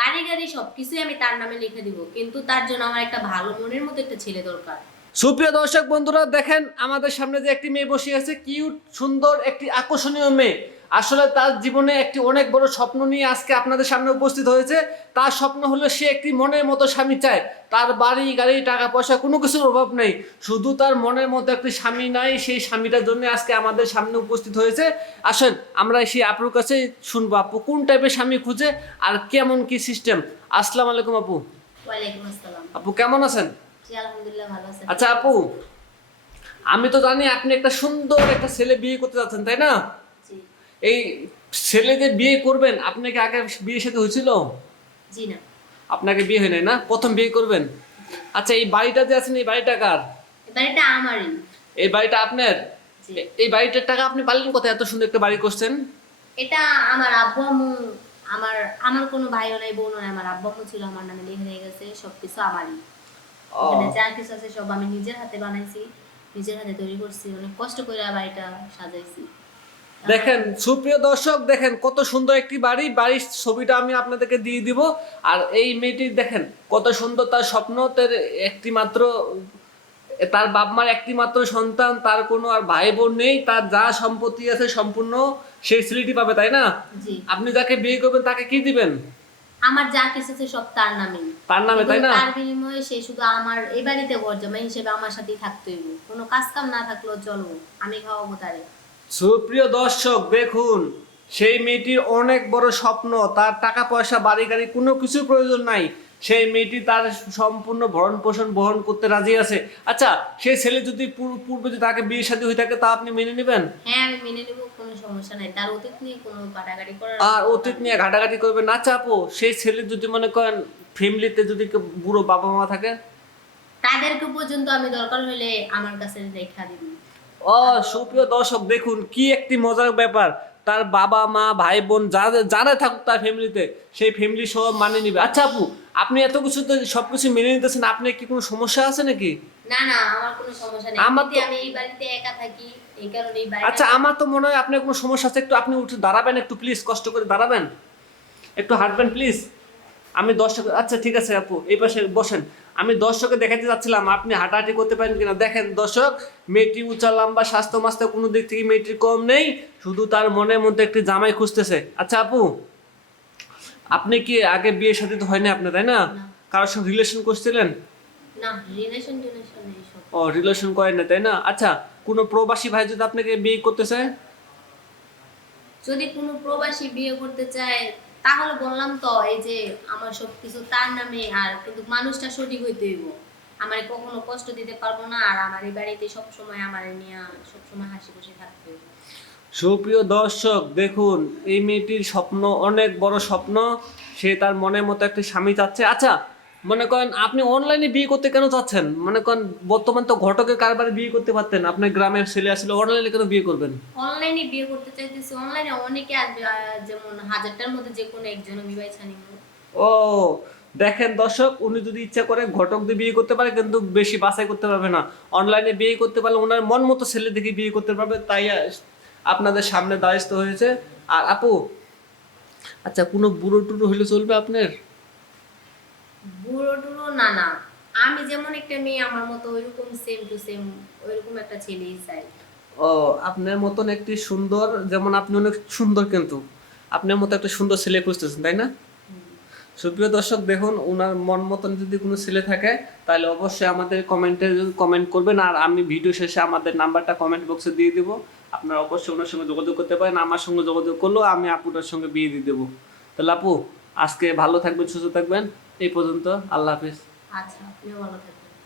বাড়ি গাড়ি সবকিছুই আমি তার নামে লিখে দিব, কিন্তু তার জন্য আমার একটা ভালো মনের মতো একটা ছেলে দরকার। সুপ্রিয় দর্শক বন্ধুরা, দেখেন আমাদের সামনে যে একটি মেয়ে বসে আছে, কিউট সুন্দর একটি আকর্ষণীয় মেয়ে। আসলে তার জীবনে একটি অনেক বড় স্বপ্ন নিয়ে আজকে আপনাদের সামনে উপস্থিত হয়েছে। তার স্বপ্ন হলো সে একটি মনের মতো স্বামী চায়। তার বাড়ি গাড়ি টাকা পয়সা কোনো কিছুর অভাব নেই, শুধু তার মনের মতো একটি স্বামী নাই। সেই স্বামীটার জন্য আজকে আমাদের সামনে উপস্থিত হয়েছে। আসেন আমরা সেই আপুর কাছে শুনবো আপু কোন টাইপের স্বামী খুঁজে আর কেমন কি সিস্টেম। আসসালামু আলাইকুম আপু। ওয়ালাইকুম আসসালাম। আপু কেমন আছেন? জি আলহামদুলিল্লাহ ভালো আছি। আচ্ছা আপু, আমি তো জানি আপনি একটা সুন্দর একটা ছেলে বিয়ে করতে যাচ্ছেন, তাই না? জি। এই ছেলে যে বিয়ে করবেন, আপনাকে আগে বিয়ে সাথে হয়েছিল? জি না। আপনাকে বিয়ে হয় নাই না, প্রথম বিয়ে করবেন? আচ্ছা, এই বাড়িটা যে আছেন এই বাড়িটা কার? এই বাড়িটা আমারই। এই বাড়িটা আপনার? জি। এই বাড়িটার টাকা আপনি পারলেন কোথায়? এত সুন্দর একটা বাড়ি করছেন। এটা আমার আব্বু আম্মু, আমার আমার কোনো ভাইও নাই বোনও নাই, আমার আব্বু আম্মু ছিল আমার নামে লিখে দিয়ে গেছে, সবকিছু আমারই। ও, এখানে যা কিছু আছে সব আমি নিজের হাতে বানাইছি, নিজের হাতে তৈরি করছি, অনেক কষ্ট করে বাড়িটা সাজাইছি। দেখেন সুপ্রিয় দর্শক, দেখেন কত সুন্দর একটি বাড়ি। বাড়ির ছবিটা আমি আপনাদেরকে দিয়ে দিব। আর এই মেয়েটি দেখেন কত সুন্দর, তার স্বপ্ন, তার একটি মাত্র, তার বাপ মার একটি মাত্র সন্তান, তার কোনো আর ভাই বোন নেই, তার যা সম্পত্তি আছে সম্পূর্ণ সেই ছেলেটি পাবে, তাই না? জি। আপনি যাকে বিয়ে করবেন তাকে কি দিবেন? আমার যা কিছু আছে সব তার নামে। তার নামে, তাই না? তার বিনিময়ে সে শুধু আমার এই বাড়িতে ঘর জামাই হিসেবে আমার সাথেই থাকতে হইব, কোনো কাজ কাম না থাকলেও চলবো, আমি খাওয়াবো তারে। সুপ্রিয় দর্শক দেখুন, সেই মেয়েটির অনেক বড় স্বপ্ন, তার টাকা পয়সা বাড়ি গাড়ি কোনো কিছু প্রয়োজন নাই। সেই মেয়েটি তার সম্পূর্ণ ভরণ পোষণ বহন করতে রাজি আছে। আচ্ছা, সেই ছেলে যদি পূর্বে যদি তাকে বিয়ে শাদী হয়ে থাকে তা আপনি মেনে নেবেন? হ্যাঁ আমি মেনে নেবো, কোনো সমস্যা নাই, তার অতীত নিয়ে কোনো কাটাকাটি করার আর অতীত নিয়ে ঘাটাঘাটি করবে না চাপো। সেই ছেলে যদি মনে করেন ফ্যামিলিতে যদি কেউ বুড়ো বাবা মা থাকে, তাদেরকে পর্যন্ত আমি দরকার হলে আমার কাছে দেখা দিব। ও সুপ্রিয় দর্শক দেখুন কি একটি মজার ব্যাপার। তার বাবা মা ভাই বোন যারা থাকুক তার ফ্যামিলিতে, সেই ফ্যামিলি সব মানে নিবে। আচ্ছা আপু, আপনি এত কিছু সবকিছু মেনে নিতেছেন, আপনার কি কোনো সমস্যা আছে নাকি? না না, আমার কোনো সমস্যা নেই, আমি এই বাড়িতে একা থাকি, এই কারণে এই বাড়িটা। আচ্ছা, আমার তো মনে হয় আপনার কোনো সমস্যা আছে। একটু আপনি উঠে দাঁড়াবেন, একটু প্লিজ কষ্ট করে দাঁড়াবেন, একটু হাঁটবেন প্লিজ। আমি দর্শক, আচ্ছা ঠিক আছে আপু এই পাশে বসেন। আমি দর্শকে দেখাতে যাচ্ছিলাম আপনি হাঁটাহাঁটি করতে পারেন কিনা। দেখেন দর্শক, মেয়েটি উঁচা লম্বা, স্বাস্থ্য মাস্তে কোনো দিক থেকে মেয়েটির কম নেই, শুধু তার মনের মধ্যে একটি জামাই খুঁজতেছে। আচ্ছা আপু, আপনি কি আগে বিয়ে শাদী তো হয়নি আপনার, তাই না? না। কারোর সঙ্গে রিলেশন করছিলেন? না, রিলেশন এইসব। ও, রিলেশন করেন না, তাই না? আচ্ছা, কোনো প্রবাসী ভাই যদি আপনাকে বিয়ে করতে চায়? যদি কোনো প্রবাসী বিয়ে করতে চায় তাহলে বললাম তো, এই যে আমার সবকিছু তার নামে, আর কিন্তু মানুষটা সঠিক হইতে হইব, আমার কখনো কষ্ট দিতে পারবো না, আর আমার এই বাড়িতে সবসময় আমার নিয়ে সবসময় হাসি খুশি থাকতে হইব। সুপ্রিয় দর্শক দেখুন, এই মেয়েটির স্বপ্ন অনেক বড় স্বপ্ন। সে তার মনের মতো একটা স্বামী চাচ্ছে। আচ্ছা, মনে করেন আপনি অনলাইনে বিয়ে করতে কেন চাচ্ছেন? মনে করেন বর্তমান তো ঘটকের কারবারে বিয়ে করতে পারতেন, আপনার গ্রামের ছেলে আসলে অনলাইনে কেন বিয়ে করবেন? অনলাইনে বিয়ে করতে চাইতেছি, অনলাইনে অনেকে আসবে, যেমন 1000টার মধ্যে যে কোনো একজন আমি বাইছা নিব। ও, দেখেন দর্শক, উনি যদি ইচ্ছা করে ঘটক দিয়ে বিয়ে করতে পারে, কিন্তু বেশি বাছাই করতে পারবে না। অনলাইনে বিয়ে করতে পারলে ওনার মন মতো ছেলে দেখে বিয়ে করতে পারবে, তাই আপনাদের সামনে দায়িত্ব হয়েছে। আর আপু, আচ্ছা কোনো বুড়ো টুড়ো হলে চলবে আপনার? বুড়ো টুড়ো না না, আমি যেমন একটা মেয়ে আমার মতো ওইরকম সেম টু সেম ওইরকম একটা ছেলেই চাই। ও, আপনার মতন একটি সুন্দর, যেমন আপনি অনেক সুন্দর, কিন্তু আপনার মতো একটা সুন্দর ছেলে খুঁজতেছেন, তাই না? সুপ্রিয় দর্শক দেখুন, ওনার মন মতন যদি কোনো ছেলে থাকে তাহলে অবশ্যই আমাদের কমেন্টে কমেন্ট করবেন। আর আমি ভিডিও শেষে আমাদের নাম্বারটা কমেন্ট বক্সে দিয়ে দিব, আপনারা অবশ্যই ওনার সঙ্গে যোগাযোগ করতে পারেন। আমার সঙ্গে যোগাযোগ করলেও আমি আপুটার সঙ্গে বিয়ে দিয়ে দেবো। তাহলে আপু, আজকে ভালো থাকবেন, সুস্থ থাকবেন, এই পর্যন্ত। আল্লাহ হাফিজ। আচ্ছা, আপনিও ভালো থাকবেন।